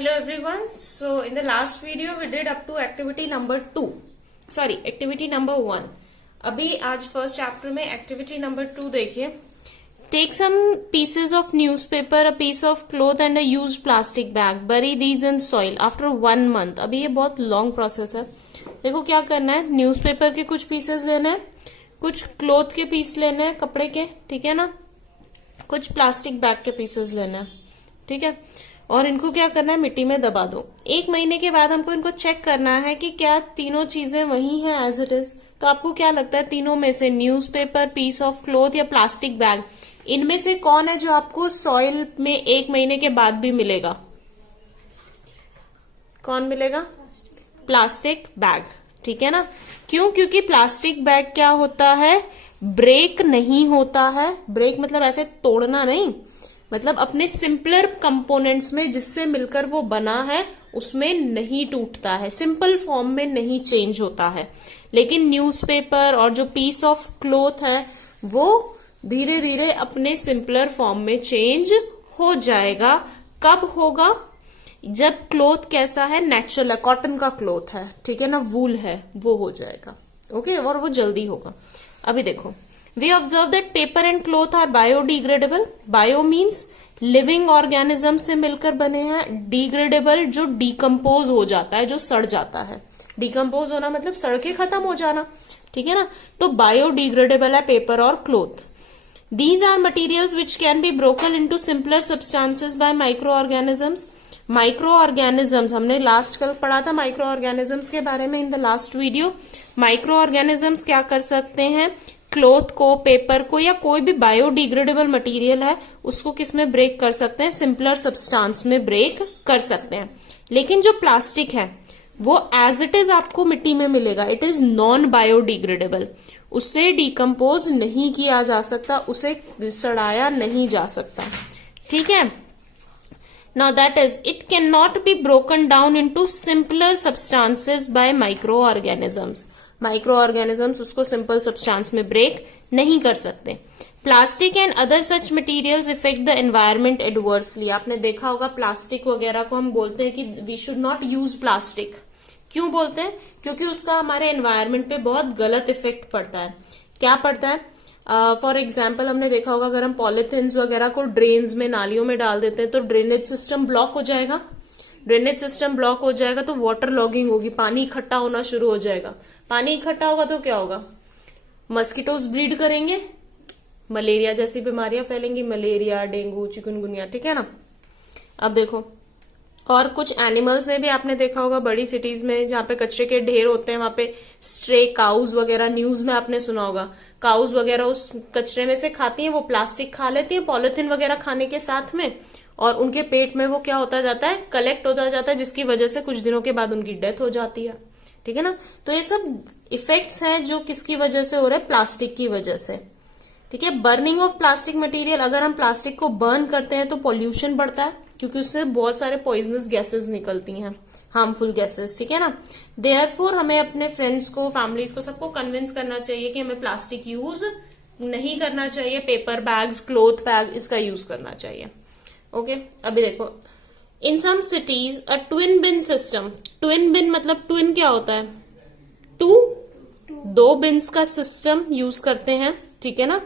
Hello everyone. So in the last video we did up to activity number 2. Sorry, activity number 1. अभी आज first chapter में activity number 2 देखिए. Take some pieces of newspaper, a piece of cloth and a used plastic bag. Bury these in soil after 1 month. अभी ये बहुत long process है. देखो क्या करना है. न्यूज़पेपर के कुछ पीसेस लेने हैं, कुछ क्लोथ के पीस लेने हैं कपड़े के, ठीक है ना, कुछ प्लास्टिक बैग के पीसेस लेने हैं, ठीक है, और इनको क्या करना है, मिट्टी में दबा दो. 1 महीने के बाद हमको इनको चेक करना है कि क्या तीनों चीजें वही हैं एज इट इज. तो आपको क्या लगता है तीनों में से न्यूज़पेपर, पीस ऑफ क्लोथ या प्लास्टिक बैग, इनमें से कौन है जो आपको सॉइल में 1 महीने के बाद भी मिलेगा? कौन मिलेगा? प्लास्टिक बैग, ठीक है ना. क्यों? क्योंकि प्लास्टिक बैग क्या होता है, ब्रेक नहीं होता है. ब्रेक मतलब ऐसे तोड़ना नहीं, मतलब अपने सिंपलर कंपोनेंट्स में जिससे मिलकर वो बना है उसमें नहीं टूटता है, सिंपल फॉर्म में नहीं चेंज होता है. लेकिन न्यूज़पेपर और जो पीस ऑफ क्लोथ है वो धीरे धीरे अपने सिंपलर फॉर्म में चेंज हो जाएगा. कब होगा? जब क्लोथ कैसा है, नेचुरल है, कॉटन का क्लोथ है, ठीक है ना, वूल है, वो हो जाएगा. ओके, और वो जल्दी होगा. अभी देखो, we observe that paper and cloth are biodegradable. Bio means living organism से मिलकर बने हैं. Degradable जो डिकम्पोज हो जाता है, जो सड़ जाता है. डिकम्पोज होना मतलब सड़ के खत्म हो जाना, ठीक है ना. तो बायोडिग्रेडेबल है पेपर और cloth. These are materials which can be broken into simpler substances by microorganisms. Micro organisms हमने लास्ट कल पढ़ा था माइक्रो ऑर्गेनिजम्स के बारे में in the last video. Micro organisms क्या कर सकते हैं, क्लोथ को, पेपर को या कोई भी बायोडिग्रेडेबल मटेरियल है उसको किस में ब्रेक कर सकते हैं, सिंपलर सब्सटेंस में ब्रेक कर सकते हैं. लेकिन जो प्लास्टिक है वो एज इट इज आपको मिट्टी में मिलेगा. It is non biodegradable. उससे डिकम्पोज नहीं किया जा सकता, उसे सड़ाया नहीं जा सकता, ठीक है. Now that is, it cannot be broken down into simpler substances by microorganisms. Microorganisms उसको simple substance में break नहीं कर सकते. Plastic and other such materials affect the environment adversely. आपने देखा होगा प्लास्टिक वगैरह को हम बोलते हैं कि we should not use plastic. क्यों बोलते हैं? क्योंकि उसका हमारे एनवायरमेंट पे बहुत गलत इफेक्ट पड़ता है. क्या पड़ता है? फॉर एग्जाम्पल हमने देखा होगा अगर हम पॉलिथिन्स वगैरह को ड्रेन्स में, नालियों में डाल देते हैं तो ड्रेनेज सिस्टम ब्लॉक हो जाएगा. ड्रेनेज सिस्टम ब्लॉक हो जाएगा तो वाटर लॉगिंग होगी, पानी इकट्ठा होना शुरू हो जाएगा. पानी इकट्ठा होगा तो क्या होगा, मस्किटोज ब्रीड करेंगे, मलेरिया जैसी बीमारियां फैलेंगी, मलेरिया, डेंगू, चिकनगुनिया, ठीक है ना. अब देखो, और कुछ एनिमल्स में भी आपने देखा होगा बड़ी सिटीज में जहाँ पे कचरे के ढेर होते हैं वहां पे स्ट्रे काउज वगैरह, न्यूज में आपने सुना होगा, काउज वगैरह उस कचरे में से खाती हैं, वो प्लास्टिक खा लेती हैं पॉलिथीन वगैरह खाने के साथ में, और उनके पेट में वो क्या होता जाता है, कलेक्ट होता जाता है, जिसकी वजह से कुछ दिनों के बाद उनकी डेथ हो जाती है, ठीक है ना. तो ये सब इफेक्ट्स हैं जो किसकी वजह से हो रहे हैं, प्लास्टिक की वजह से, ठीक है. बर्निंग ऑफ प्लास्टिक मटेरियल, अगर हम प्लास्टिक को बर्न करते हैं तो पॉल्यूशन बढ़ता है क्योंकि उससे बहुत सारे पॉइजनस गैसेस निकलती हैं, हार्मफुल गैसेस, ठीक है ना. देयरफॉर हमें अपने फ्रेंड्स को, फैमिलीज को, सबको कन्विंस करना चाहिए कि हमें प्लास्टिक यूज नहीं करना चाहिए, पेपर बैग्स, क्लोथ बैग इसका यूज करना चाहिए. ओके, अभी देखो, in some cities a twin bin system. Twin bin मतलब ट्विन क्या होता है, दो बिन्स का सिस्टम यूज करते हैं, ठीक है ना.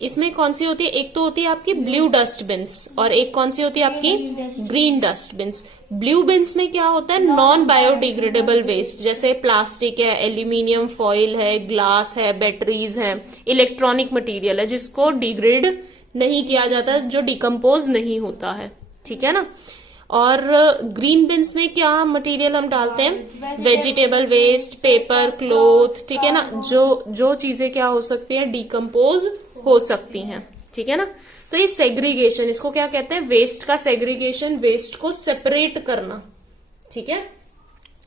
इसमें कौन सी होती है, एक तो होती है आपकी ब्लू डस्ट बिन्स और एक कौन सी होती है आपकी green dust beans. Blue beans में क्या होता है, नॉन बायोडिग्रेडेबल वेस्ट, जैसे प्लास्टिक है, एल्यूमिनियम फॉइल है, ग्लास है, बैटरीज है, इलेक्ट्रॉनिक मटेरियल है जिसको डिग्रेड नहीं किया जाता, जो डिकम्पोज नहीं होता है, ठीक है ना. और ग्रीन बिन्स में क्या मटेरियल हम डालते हैं, वेजिटेबल वेस्ट, पेपर, क्लोथ, ठीक है ना, जो चीजें क्या हो सकती है, डिकम्पोज हो सकती हैं, ठीक है ना. तो ये सेग्रीगेशन, इसको क्या कहते हैं, वेस्ट का सेग्रीगेशन, वेस्ट को सेपरेट करना, ठीक है.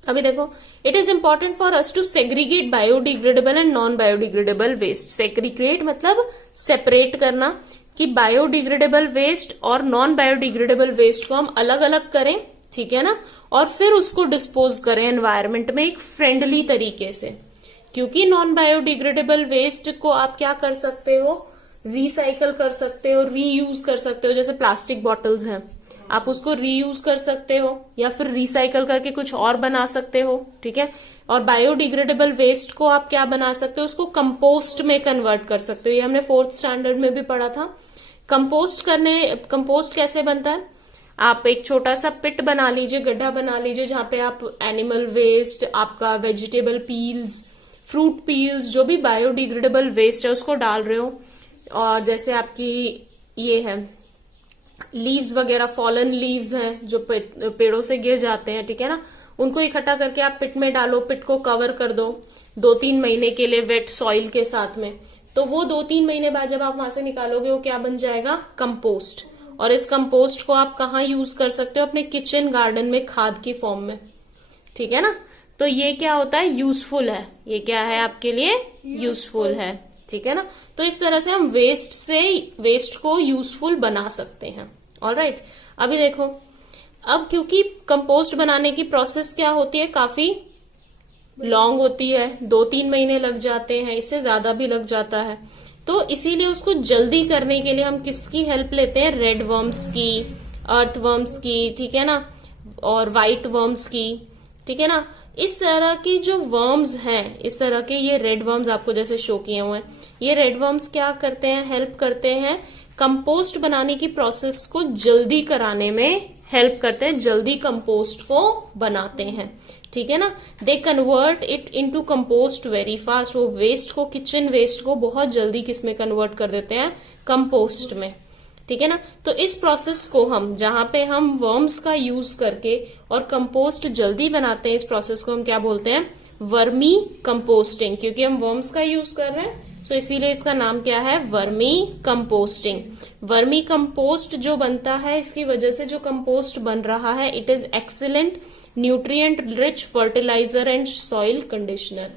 अभी देखो, it is important for us to segregate biodegradable and non biodegradable waste. Segregate मतलब सेपरेट करना, कि बायोडिग्रेडेबल वेस्ट और नॉन बायोडिग्रेडेबल वेस्ट को हम अलग अलग करें, ठीक है ना, और फिर उसको डिस्पोज करें एनवायरमेंट में एक फ्रेंडली तरीके से. क्योंकि नॉन बायोडिग्रेडेबल वेस्ट को आप क्या कर सकते हो, रिसाइकल कर सकते हो, रीयूज कर सकते हो. जैसे प्लास्टिक बॉटल्स हैं, आप उसको रीयूज कर सकते हो या फिर रिसाइकल करके कुछ और बना सकते हो, ठीक है। और बायोडिग्रेडेबल वेस्ट को आप क्या बना सकते हो, उसको कंपोस्ट में कन्वर्ट कर सकते हो। ये हमने 4th स्टैंडर्ड में भी पढ़ा था। कंपोस्ट कैसे बनता है, आप एक छोटा सा पिट बना लीजिए, गड्ढा बना लीजिए, जहां पे आप एनिमल वेस्ट, आपका वेजिटेबल पील्स, फ्रूट पील्स, जो भी बायोडिग्रेडेबल वेस्ट है उसको डाल रहे हो। और जैसे आपकी ये है लीव्स वगैरह, फॉलन लीव्स हैं जो पेड़ों से गिर जाते हैं, ठीक है ना, उनको इकट्ठा करके आप पिट में डालो, पिट को कवर कर दो 2-3 महीने के लिए वेट सॉइल के साथ में। तो वो 2-3 महीने बाद जब आप वहां से निकालोगे वो क्या बन जाएगा, कंपोस्ट। और इस कंपोस्ट को आप कहाँ यूज कर सकते हो, अपने किचन गार्डन में खाद की फॉर्म में, ठीक है ना। तो ये क्या होता है, यूजफुल है। ये क्या है आपके लिए, यूजफुल है, ठीक है ना। तो इस तरह से हम वेस्ट को यूजफुल बना सकते हैं। ऑलराइट, अभी देखो, अब क्योंकि कंपोस्ट बनाने की प्रोसेस क्या होती है, काफी लॉन्ग होती है, 2-3 महीने लग जाते हैं, इससे ज्यादा भी लग जाता है। तो इसीलिए उसको जल्दी करने के लिए हम किसकी हेल्प लेते हैं, रेड वर्म्स की, अर्थ वर्म्स की, ठीक है ना, और व्हाइट वर्म्स की, ठीक है ना। इस तरह की जो वर्म्स हैं, इस तरह के ये रेड वर्म्स आपको जैसे शो किए हुए हैं, ये रेड वर्म्स क्या करते हैं, हेल्प करते हैं कंपोस्ट बनाने की प्रोसेस को जल्दी कराने में, हेल्प करते हैं, जल्दी कंपोस्ट को बनाते हैं, ठीक है ना। They convert it into compost very fast. वो वेस्ट को, किचन वेस्ट को बहुत जल्दी किसमें कन्वर्ट कर देते हैं, कंपोस्ट में, ठीक है ना। तो इस प्रोसेस को हम, जहां पे हम वर्म्स का यूज करके और कंपोस्ट जल्दी बनाते हैं, इस प्रोसेस को हम क्या बोलते हैं, वर्मी कंपोस्टिंग। क्योंकि हम वर्म्स का यूज कर रहे हैं तो इसीलिए इसका नाम क्या है, वर्मी कंपोस्टिंग। वर्मी कंपोस्ट जो बनता है, इसकी वजह से जो कंपोस्ट बन रहा है, it is excellent nutrient rich fertiliser and soil conditioner,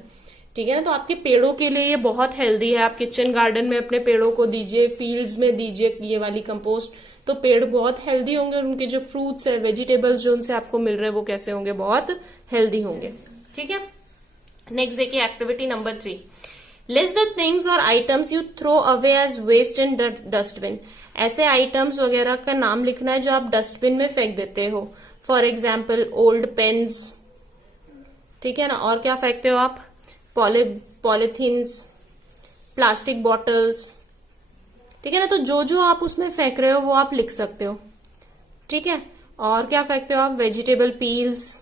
ठीक है ना। तो आपके पेड़ों के लिए ये बहुत हेल्दी है। आप किचन गार्डन में अपने पेड़ों को दीजिए, फील्ड्स में दीजिए ये वाली कंपोस्ट, तो पेड़ बहुत हेल्दी होंगे और उनके जो फ्रूट्स है, वेजिटेबल्स जो उनसे आपको मिल रहे हैं, वो कैसे होंगे, बहुत हेल्दी होंगे, ठीक है। नेक्स्ट देखिए activity number 3, list the things और items you throw away as waste in dustbin. ऐसे आइटम्स वगैरह का नाम लिखना है जो आप डस्टबिन में फेंक देते हो। फॉर एग्जाम्पल ओल्ड पेन्स, ठीक है ना, और क्या फेंकते हो आप, पॉलीथीन्स, प्लास्टिक बॉटल्स, ठीक है ना। तो जो जो आप उसमें फेंक रहे हो वो आप लिख सकते हो, ठीक है। और क्या फेंकते हो आप, वेजिटेबल पील्स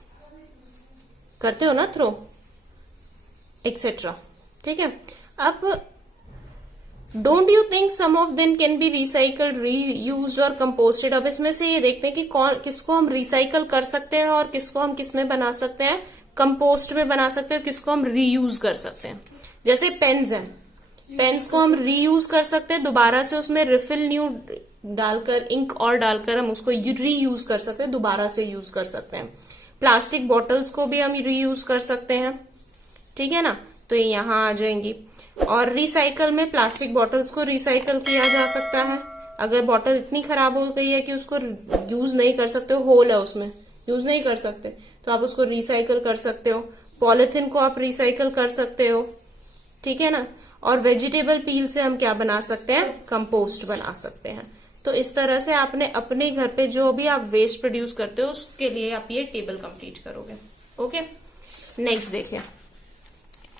करते हो ना थ्रो, एक्सेट्रा, ठीक है। अब don't you think some of them can be recycled, reused और कंपोस्टेड। अब इसमें से ये देखते हैं कि किसको हम रिसाइकल कर सकते हैं और किसको हम किसमें बना सकते हैं, कंपोस्ट में बना सकते हैं, किसको हम रीयूज कर सकते हैं। जैसे पेन्स हैं, पेन्स को हम रीयूज कर सकते हैं, दोबारा से उसमें रिफिल न्यू डालकर, इंक और डालकर हम उसको रीयूज कर सकते हैं, दोबारा से यूज कर सकते हैं। प्लास्टिक बॉटल्स को भी हम रीयूज कर सकते हैं, ठीक है ना। तो ये यहाँ आ जाएंगी। और रिसाइकल में प्लास्टिक बॉटल्स को रिसाइकल किया जा सकता है। अगर बॉटल इतनी खराब हो गई है कि उसको यूज नहीं कर सकते हो, होल है उसमें, यूज नहीं कर सकते, तो आप उसको रिसाइकल कर सकते हो। पॉलिथीन को आप रिसाइकल कर सकते हो, ठीक है ना। और वेजिटेबल पील से हम क्या बना सकते हैं, कंपोस्ट बना सकते हैं। तो इस तरह से आपने अपने घर पे जो भी आप वेस्ट प्रोड्यूस करते हो उसके लिए आप ये टेबल कंप्लीट करोगे। ओके, नेक्स्ट देखिए,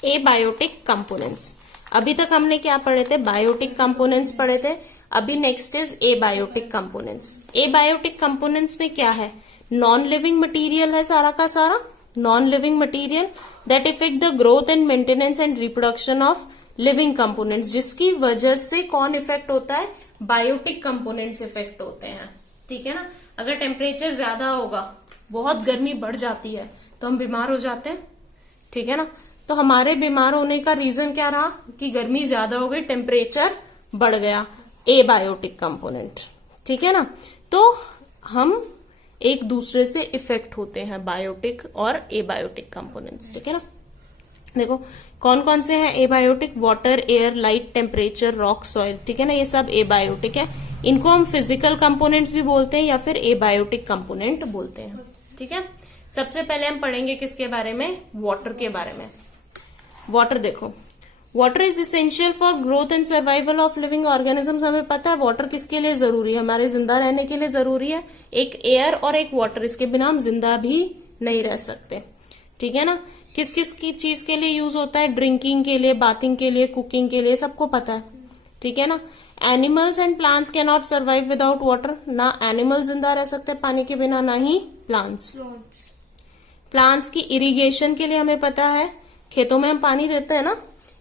एबायोटिक कंपोनेंट्स। अभी तक हमने क्या पढ़े थे, बायोटिक कंपोनेंट्स पढ़े थे। अभी next is abiotic components. Abiotic components में क्या है, नॉन लिविंग मटेरियल है सारा का सारा, non living material that effect the growth and maintenance and reproduction of living components. जिसकी वजह से कौन इफेक्ट होता है, बायोटिक कंपोनेंट्स इफेक्ट होते हैं, ठीक है ना। अगर टेम्परेचर ज्यादा होगा, बहुत गर्मी बढ़ जाती है, तो हम बीमार हो जाते हैं, ठीक है ना। तो हमारे बीमार होने का रीजन क्या रहा कि गर्मी ज्यादा हो गई, टेम्परेचर बढ़ गया, एबायोटिक कंपोनेंट, ठीक है ना। तो हम एक दूसरे से इफेक्ट होते हैं, बायोटिक और एबायोटिक कंपोनेंट्स, ठीक है ना। देखो कौन कौन से हैं abiotic, water, air, light, temperature, rock, soil, ठीक है ना। ये सब एबायोटिक है। इनको हम फिजिकल कंपोनेंट्स भी बोलते हैं या फिर एबायोटिक कंपोनेंट बोलते हैं, ठीक है। सबसे पहले हम पढ़ेंगे किसके बारे में, वाटर के बारे में। वाटर देखो, water is essential for growth and survival of living organisms. हमें पता है वाटर किसके लिए जरूरी है, हमारे जिंदा रहने के लिए जरूरी है। एक एयर और एक वाटर, इसके बिना हम जिंदा भी नहीं रह सकते, ठीक है ना। किस किस की चीज के लिए यूज होता है, ड्रिंकिंग के लिए, बाथिंग के लिए, कुकिंग के लिए, सबको पता है, ठीक है ना। Animals and plants can not survive without water, ना एनिमल जिंदा रह सकते पानी के बिना, ना ही प्लांट्स। प्लांट्स की इरिगेशन के लिए हमें पता है, खेतों में हम पानी देते हैं ना,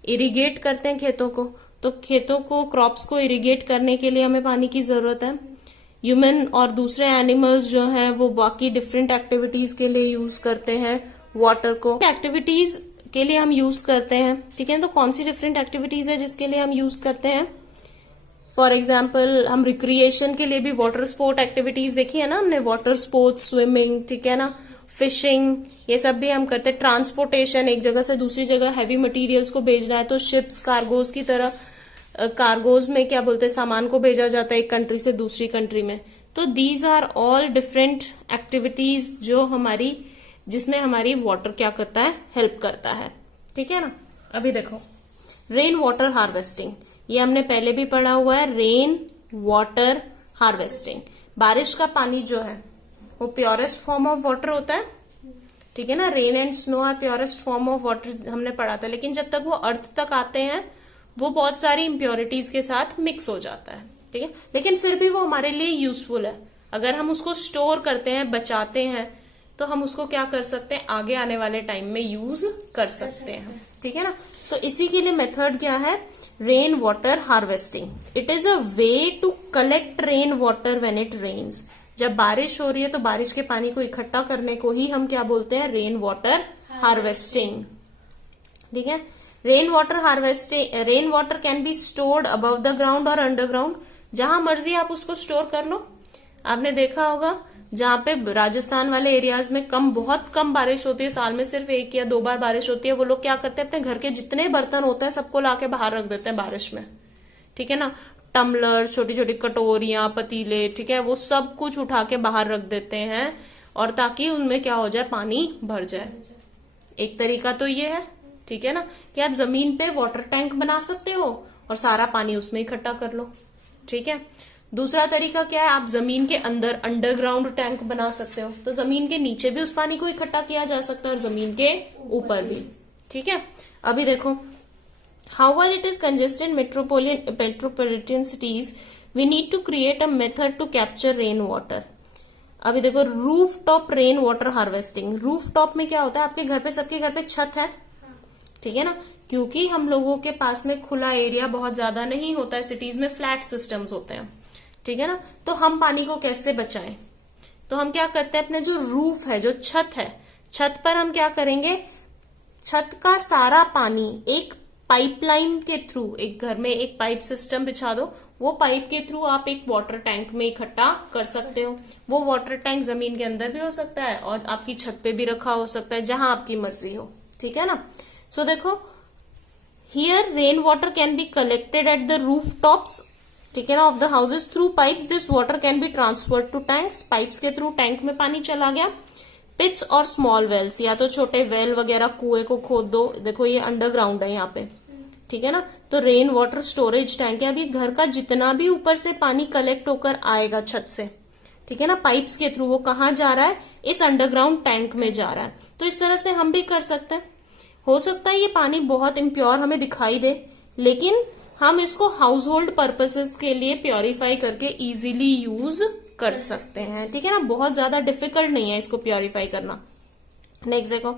इरिगेट करते हैं खेतों को, तो खेतों को, क्रॉप्स को इरिगेट करने के लिए हमें पानी की जरूरत है। ह्यूमन और दूसरे एनिमल्स जो हैं वो बाकी डिफरेंट एक्टिविटीज के लिए यूज करते हैं वाटर को। एक्टिविटीज के लिए हम यूज करते हैं, ठीक है। तो कौन सी डिफरेंट एक्टिविटीज है जिसके लिए हम यूज करते हैं? फॉर एग्जाम्पल हम रिक्रिएशन के लिए भी वाटर स्पोर्ट एक्टिविटीज देखी है ना हमने, वाटर स्पोर्ट्स, स्विमिंग, ठीक है ना, फिशिंग, ये सब भी हम करते हैं। ट्रांसपोर्टेशन, एक जगह से दूसरी जगह हैवी मटेरियल्स को भेजना है तो शिप्स, कार्गोज की तरह, कार्गोज में क्या बोलते हैं, सामान को भेजा जाता है एक कंट्री से दूसरी कंट्री में। तो these are all different activities जो हमारी, जिसमें हमारी वाटर क्या करता है, हेल्प करता है, ठीक है ना। अभी देखो रेन वाटर हार्वेस्टिंग, ये हमने पहले भी पढ़ा हुआ है। रेन वाटर हार्वेस्टिंग, बारिश का पानी जो है वो प्योरेस्ट फॉर्म ऑफ वाटर होता है, ठीक है ना। Rain and snow are purest form of water हमने पढ़ा था, लेकिन जब तक वो अर्थ तक आते हैं वो बहुत सारी इम्प्योरिटीज के साथ मिक्स हो जाता है, ठीक है। लेकिन फिर भी वो हमारे लिए यूजफुल है। अगर हम उसको स्टोर करते हैं, बचाते हैं, तो हम उसको क्या कर सकते हैं, आगे आने वाले टाइम में यूज कर सकते हैं, ठीक है ना। तो इसी के लिए मेथड क्या है, rain water harvesting. It is a way to collect rain water when it rains. जब बारिश हो रही है तो बारिश के पानी को इकट्ठा करने को ही हम क्या बोलते हैं, रेन वाटर हार्वेस्टिंग, ठीक है। Rain water harvesting, rain water can be stored above the ground और अंडरग्राउंड, जहां मर्जी आप उसको स्टोर कर लो। आपने देखा होगा जहां पे राजस्थान वाले एरियाज में बहुत कम बारिश होती है, साल में सिर्फ 1 या 2 बार बारिश होती है, वो लोग क्या करते हैं, अपने घर के जितने बर्तन होते हैं सबको लाके बाहर रख देते हैं बारिश में, ठीक है ना। टम्बलर, छोटी छोटी कटोरियां, पतीले, ठीक है, वो सब कुछ उठा के बाहर रख देते हैं, और ताकि उनमें क्या हो जाए, पानी भर जाए। एक तरीका तो ये है, ठीक है ना, कि आप जमीन पे वाटर टैंक बना सकते हो और सारा पानी उसमें इकट्ठा कर लो, ठीक है। दूसरा तरीका क्या है, आप जमीन के अंदर अंडरग्राउंड टैंक बना सकते हो, तो जमीन के नीचे भी उस पानी को इकट्ठा किया जा सकता है और जमीन के ऊपर भी, ठीक है। अभी देखो, however it is congested metropolitan cities, we need to create a method to capture rain water. अभी देखो roof top rain water harvesting. Roof top में क्या होता है, आपके घर पे, सबके घर पे छत है, ठीक है ना, क्योंकि हम लोगों के पास में खुला एरिया बहुत ज्यादा नहीं होता है, सिटीज में फ्लैट सिस्टम्स होते हैं, ठीक है ना। तो हम पानी को कैसे बचाएं, तो हम क्या करते हैं, अपने जो रूफ है, जो छत है, छत पर हम क्या करेंगे, छत का सारा पानी एक पाइपलाइन के थ्रू, एक घर में एक पाइप सिस्टम बिछा दो, वो पाइप के थ्रू आप एक वाटर टैंक में इकट्ठा कर सकते हो। वो वाटर टैंक जमीन के अंदर भी हो सकता है और आपकी छत पे भी रखा हो सकता है, जहां आपकी मर्जी हो, ठीक है ना। सो देखो, here rain water can be collected at the roof tops, ठीक है ना, of the houses through pipes. This water can be transferred to tanks, pipes के थ्रू टैंक में पानी चला गया। पिट्स और स्मॉल वेल्स, या तो छोटे वेल वगैरह कुएं को खोद दो, देखो ये अंडरग्राउंड है यहाँ पे, ठीक है ना। तो रेन वाटर स्टोरेज टैंक है, अभी घर का जितना भी ऊपर से पानी कलेक्ट होकर आएगा छत से, ठीक है ना, पाइप्स के थ्रू, वो कहाँ जा रहा है, इस अंडरग्राउंड टैंक में जा रहा है। तो इस तरह से हम भी कर सकते हैं। हो सकता है ये पानी बहुत इम्प्योर हमें दिखाई दे, लेकिन हम इसको हाउस होल्ड पर्पसेस के लिए प्योरीफाई करके इजीली यूज कर सकते हैं, ठीक है ना। बहुत ज्यादा डिफिकल्ट नहीं है इसको प्योरीफाई करना। नेक्स्ट देखो,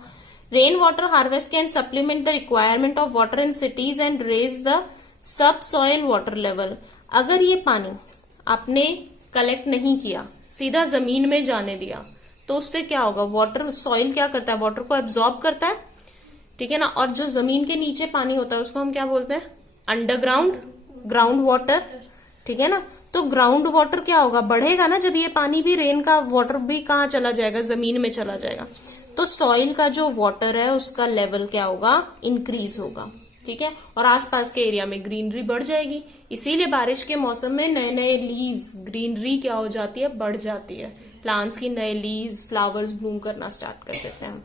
rain water harvest can supplement the requirement of water in cities and raise the sub soil water level. अगर ये पानी आपने कलेक्ट नहीं किया, सीधा जमीन में जाने दिया, तो उससे क्या होगा, वाटर, सॉइल क्या करता है, वाटर को एब्जॉर्ब करता है, ठीक है ना। और जो जमीन के नीचे पानी होता है उसको हम क्या बोलते हैं, अंडरग्राउंड, ग्राउंड वाटर, ठीक है ना। तो ग्राउंड वाटर क्या होगा, बढ़ेगा ना, जब ये पानी भी, रेन का वाटर भी कहाँ चला जाएगा, जमीन में चला जाएगा, तो सॉइल का जो वाटर है उसका लेवल क्या होगा, इंक्रीज होगा, ठीक है। और आसपास के एरिया में ग्रीनरी बढ़ जाएगी। इसीलिए बारिश के मौसम में नए नए लीव्स, ग्रीनरी क्या हो जाती है, बढ़ जाती है, प्लांट्स की नए लीव्स, फ्लावर्स ब्लूम करना स्टार्ट कर देते हैं।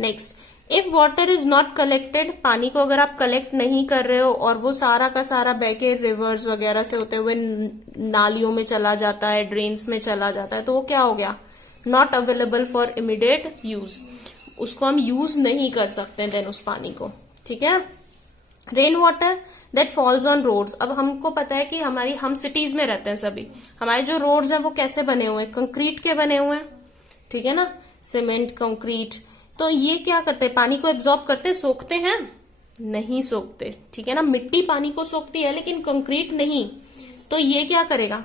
Next, if water is not collected, पानी को अगर आप कलेक्ट नहीं कर रहे हो और वो सारा का सारा बह के रिवर्स वगैरह से होते हुए नालियों में चला जाता है, ड्रेन्स में चला जाता है, तो वो क्या हो गया, not available for immediate use, उसको हम यूज नहीं कर सकते देन उस पानी को, ठीक है। Rain water that falls on roads, अब हमको पता है कि हम सिटीज में रहते हैं सभी, हमारे जो रोड्स हैं वो कैसे बने हुए हैं, कंक्रीट के बने हुए हैं, ठीक है ना, सीमेंट कंक्रीट। तो ये क्या करते हैं, पानी को एब्जॉर्ब करते, सोखते हैं, नहीं सोखते, ठीक है ना। मिट्टी पानी को सोखती है लेकिन कंक्रीट नहीं, तो ये क्या करेगा,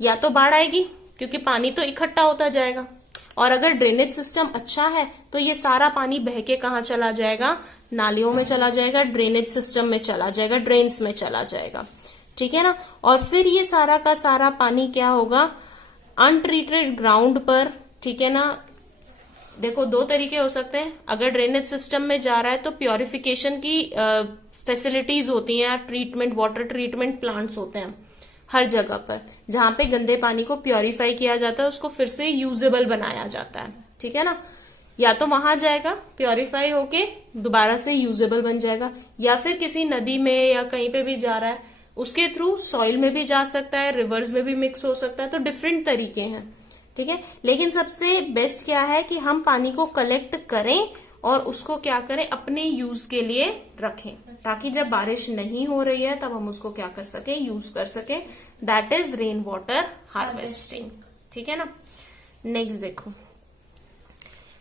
या तो बाढ़ आएगी क्योंकि पानी तो इकट्ठा होता जाएगा, और अगर ड्रेनेज सिस्टम अच्छा है तो ये सारा पानी बह के कहाँ चला जाएगा, नालियों में चला जाएगा, ड्रेनेज सिस्टम में चला जाएगा, ड्रेन्स में चला जाएगा, ठीक है ना। और फिर ये सारा का सारा पानी क्या होगा, अनट्रीटेड ग्राउंड पर, ठीक है ना। देखो दो तरीके हो सकते हैं, अगर ड्रेनेज सिस्टम में जा रहा है तो प्योरिफिकेशन की फैसिलिटीज होती हैं, ट्रीटमेंट, वाटर ट्रीटमेंट प्लांट्स होते हैं हर जगह पर, जहां पे गंदे पानी को प्योरीफाई किया जाता है, उसको फिर से यूजेबल बनाया जाता है, ठीक है ना। या तो वहां जाएगा प्योरीफाई होके दोबारा से यूजेबल बन जाएगा, या फिर किसी नदी में या कहीं पे भी जा रहा है उसके थ्रू सॉइल में भी जा सकता है, रिवर्स में भी मिक्स हो सकता है, तो डिफरेंट तरीके हैं, ठीक है। लेकिन सबसे बेस्ट क्या है कि हम पानी को कलेक्ट करें और उसको क्या करें, अपने यूज के लिए रखें, ताकि जब बारिश नहीं हो रही है तब हम उसको क्या कर सके, यूज कर सके। That is rain water harvesting, ठीक है ना। नेक्स्ट देखो,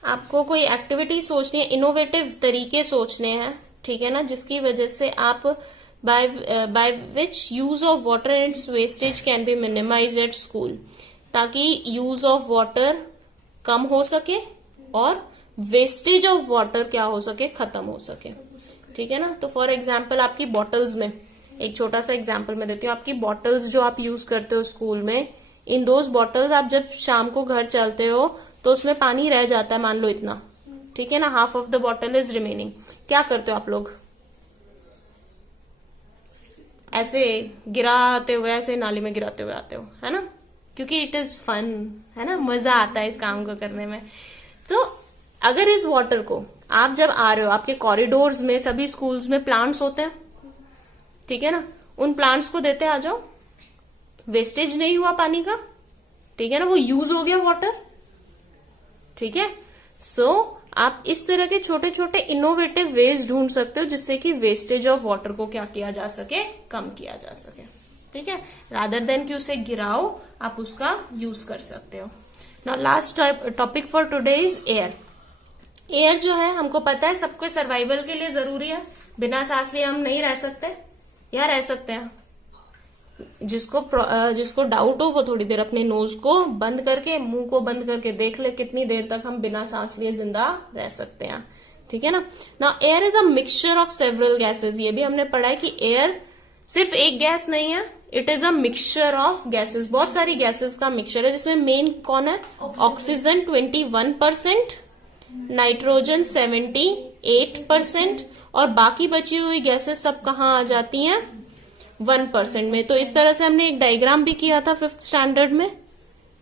आपको कोई एक्टिविटी सोचनी है, इनोवेटिव तरीके सोचने हैं, ठीक है ना, जिसकी वजह से आप by which use of water and its wastage can be minimise at school, ताकि यूज ऑफ वाटर कम हो सके और वेस्टेज ऑफ वाटर क्या हो सके, खत्म हो सके, ठीक है ना। तो फॉर एग्जाम्पल आपकी बॉटल्स में, एक छोटा सा एग्जाम्पल मैं देती हूँ, आपकी बॉटल्स जो आप यूज करते हो स्कूल में, इन दोज बॉटल्स आप जब शाम को घर चलते हो तो उसमें पानी रह जाता है, मान लो इतना, ठीक है ना, half of the bottle is remaining, क्या करते हो आप लोग, ऐसे गिराते हुए, ऐसे नाली में गिराते हुए आते हो, है ना, क्योंकि इट इज फन, है ना, मजा आता है इस काम को करने में। तो अगर इस वाटर को आप जब आ रहे हो, आपके कॉरिडोर्स में, सभी स्कूल्स में प्लांट्स होते हैं, ठीक है ना, उन प्लांट्स को देते आ जाओ, वेस्टेज नहीं हुआ पानी का, ठीक है ना, वो यूज हो गया वाटर, ठीक है। सो आप इस तरह के छोटे छोटे इनोवेटिव वेज ढूंढ सकते हो जिससे कि वेस्टेज ऑफ वाटर को क्या किया जा सके, कम किया जा सके, ठीक है। रादर देन कि उसे गिराओ, आप उसका यूज कर सकते हो। Now last topic for today is air. Air जो है हमको पता है सबको सर्वाइवल के लिए जरूरी है, बिना सांस लिए हम नहीं रह सकते, या रह सकते हैं। जिसको डाउट हो वो थोड़ी देर अपने नोज को बंद करके, मुंह को बंद करके देख ले कितनी देर तक हम बिना सांस लिए जिंदा रह सकते हैं, ठीक है ना। Now air is a mixture of several gases, ये भी हमने पढ़ा है कि एयर सिर्फ एक गैस नहीं है, it is a mixture of gases, बहुत सारी गैसेस का मिक्सचर है, जिसमें मेन कौन है, ऑक्सीजन 21%, नाइट्रोजन 78%, और बाकी बची हुई गैसेस सब कहाँ आ जाती हैं, 1% में। तो इस तरह से हमने एक डायग्राम भी किया था 5th स्टैंडर्ड में,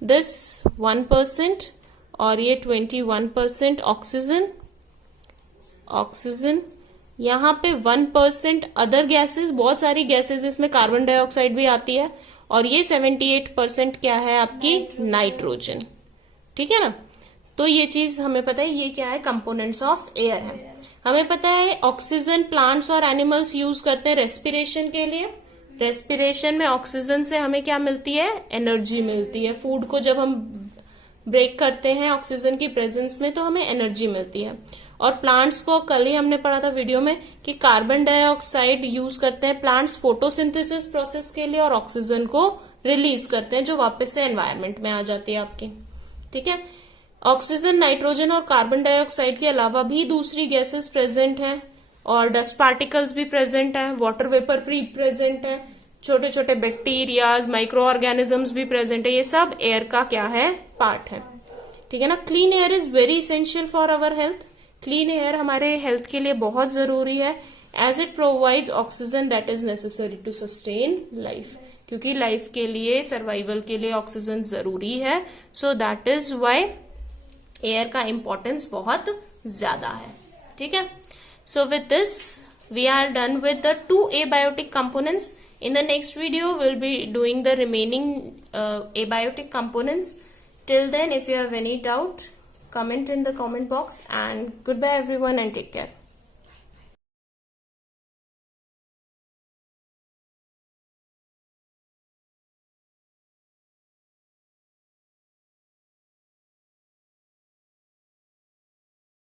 दिस 1% और ये 21% ऑक्सीजन, यहाँ पे 1% अदर गैसेस, बहुत सारी गैसेस, इसमें कार्बन डाइऑक्साइड भी आती है, और ये 78% क्या है आपकी, नाइट्रोजन, ठीक है ना। तो ये चीज हमें पता है, ये क्या है, कंपोनेंट्स ऑफ एयर है। हमें पता है ऑक्सीजन प्लांट्स और एनिमल्स यूज करते हैं रेस्पिरेशन के लिए, रेस्पिरेशन में ऑक्सीजन से हमें क्या मिलती है, एनर्जी मिलती है। फूड को जब हम ब्रेक करते हैं ऑक्सीजन की प्रेजेंस में तो हमें एनर्जी मिलती है। और प्लांट्स को कल ही हमने पढ़ा था वीडियो में कि कार्बन डाइऑक्साइड यूज करते हैं प्लांट्स फोटोसिंथेसिस प्रोसेस के लिए, और ऑक्सीजन को रिलीज करते हैं जो वापस से एनवायरमेंट में आ जाती है आपकी, ठीक है। ऑक्सीजन, नाइट्रोजन और कार्बन डाइऑक्साइड के अलावा भी दूसरी गैसेस प्रेजेंट हैं, और डस्ट पार्टिकल्स भी प्रेजेंट है, वाटर वेपर भी प्रेजेंट है, छोटे छोटे बैक्टीरियाज, माइक्रो ऑर्गेनिजम्स भी प्रेजेंट है, ये सब एयर का क्या है, पार्ट है, ठीक है ना। Clean air is very essential for our health, clean air हमारे हेल्थ के लिए बहुत जरूरी है, as it provides oxygen that is necessary to sustain life, क्योंकि लाइफ के लिए, सर्वाइवल के लिए ऑक्सीजन जरूरी है। So that is why air का इंपॉर्टेंस बहुत ज्यादा है, ठीक है. So with this we are done with the 2 abiotic components. In the next video we'll be doing the remaining abiotic components. Till then, if you have any doubt, comment in the comment box, and goodbye everyone and take care.